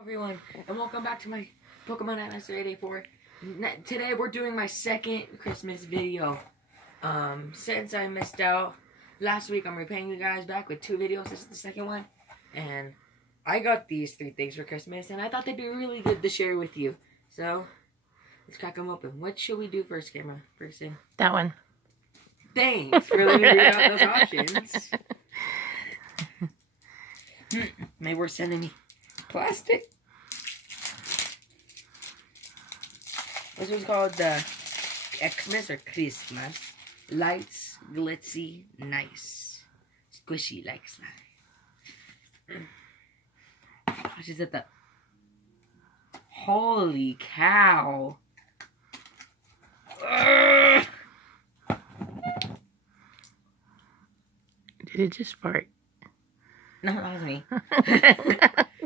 Everyone, and welcome back to my Pokemon Master 884. Today we're doing my second Christmas video. Since I missed out last week, I'm repaying you guys back with 2 videos. This is the second one. And I got these 3 things for Christmas, and I thought they'd be really good to share with you. So, let's crack them open. What should we do first, camera person? That one. Thanks for letting me read out those options. Maybe we're sending me plastic. This was called the Xmas or Christmas. Lights, glitzy, nice. Squishy like slime. What is it? Holy cow. Ugh. Did it just fart? No, that was me.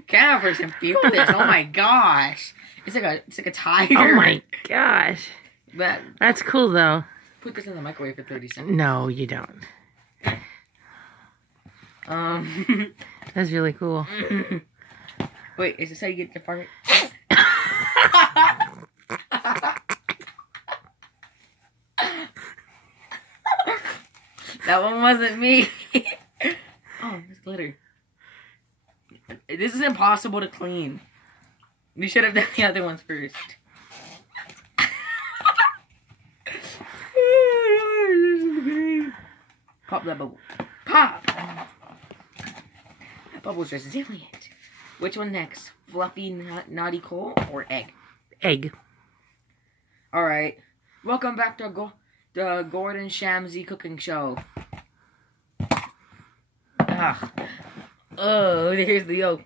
Camera person, feel this. Oh my gosh. It's like a tiger. Oh my gosh. But that's cool though. Put this in the microwave for 30 seconds. No, you don't. That's really cool. Wait, is this how you get the fart? That one wasn't me. Oh, there's glitter. This is impossible to clean. We should have done the other ones first. Pop that bubble. Pop! That bubble's resilient. Which one next? Fluffy Naughty Coal or egg? Egg. Alright. Welcome back to the Gordon Shamsy cooking show. Ah. Oh, here's the yolk.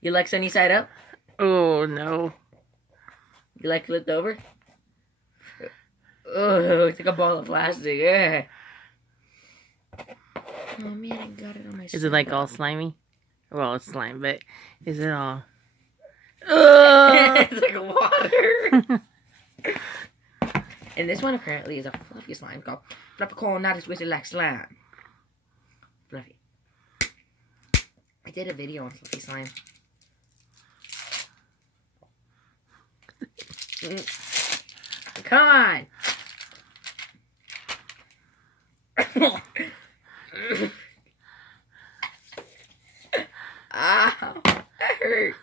You like sunny side up? Oh, no. You like flipped over? Oh, it's like a ball of plastic. Yeah. Oh man, I got it on my. Is it like all slimy? Well, it's slime, but is it all? It's like water. And this one apparently is a fluffy slime called Fluffy Coal, not as twisted like slime. Fluffy. I did a video on fluffy slime. Come on. Ow, that hurt.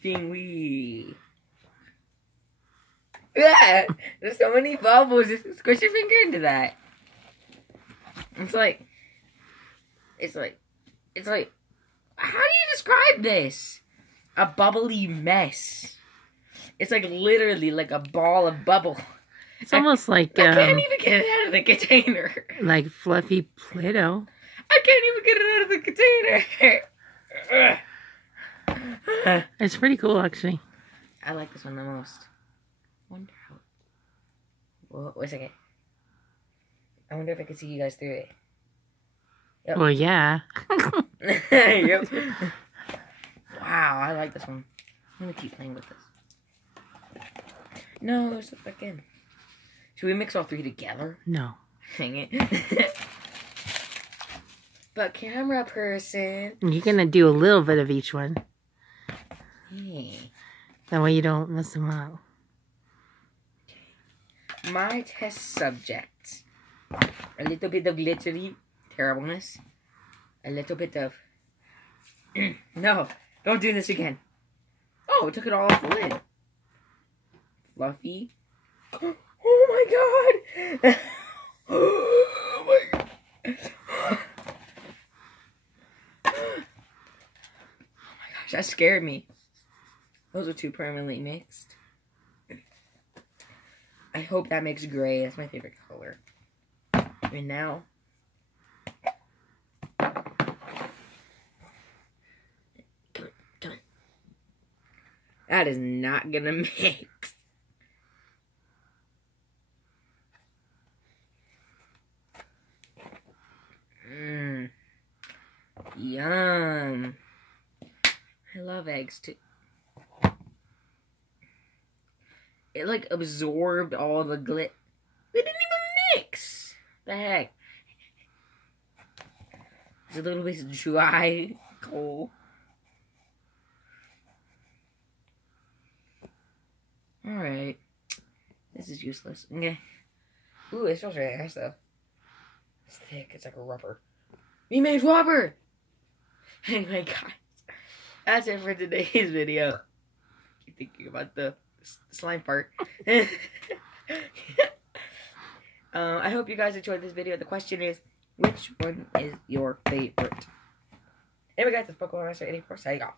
Being wee. Yeah, there's so many bubbles. Just squish your finger into that. It's like, how do you describe this? A bubbly mess. It's like literally like a ball of bubble. It's almost like I can't even get it out of the container. Like fluffy Play-Doh. I can't even get it out of the container. It's pretty cool, actually. I like this one the most. Wonder how. Whoa, wait a second. I wonder if I can see you guys through it. Yep. Well, yeah. Yep. Wow, I like this one. I'm gonna keep playing with this. No, let's look back in. Should we mix all 3 together? No. Hang it. But camera person. You're gonna do a little bit of each one. Hey. That way you don't mess them up. My test subject. A little bit of glittery terribleness. A little bit of... No, don't do this again. Oh, it took it all off the lid. Fluffy. Oh my god! Oh my god. Oh my gosh, that scared me. Those are 2 permanently mixed. I hope that makes gray. That's my favorite color. And now... Come on. That is not gonna mix. Yum. I love eggs too. It like absorbed all the glit. They didn't even mix. The heck? It's a little bit dry, cold. This is useless. Okay. Ooh, it smells really nice though. It's thick. It's like a rubber. We made rubber! Anyway, guys. That's it for today's video. Keep thinking about the slime part. I hope you guys enjoyed this video. The question is, which one is your favorite? Anyway, guys, it's Pokemon Master 84 signing off.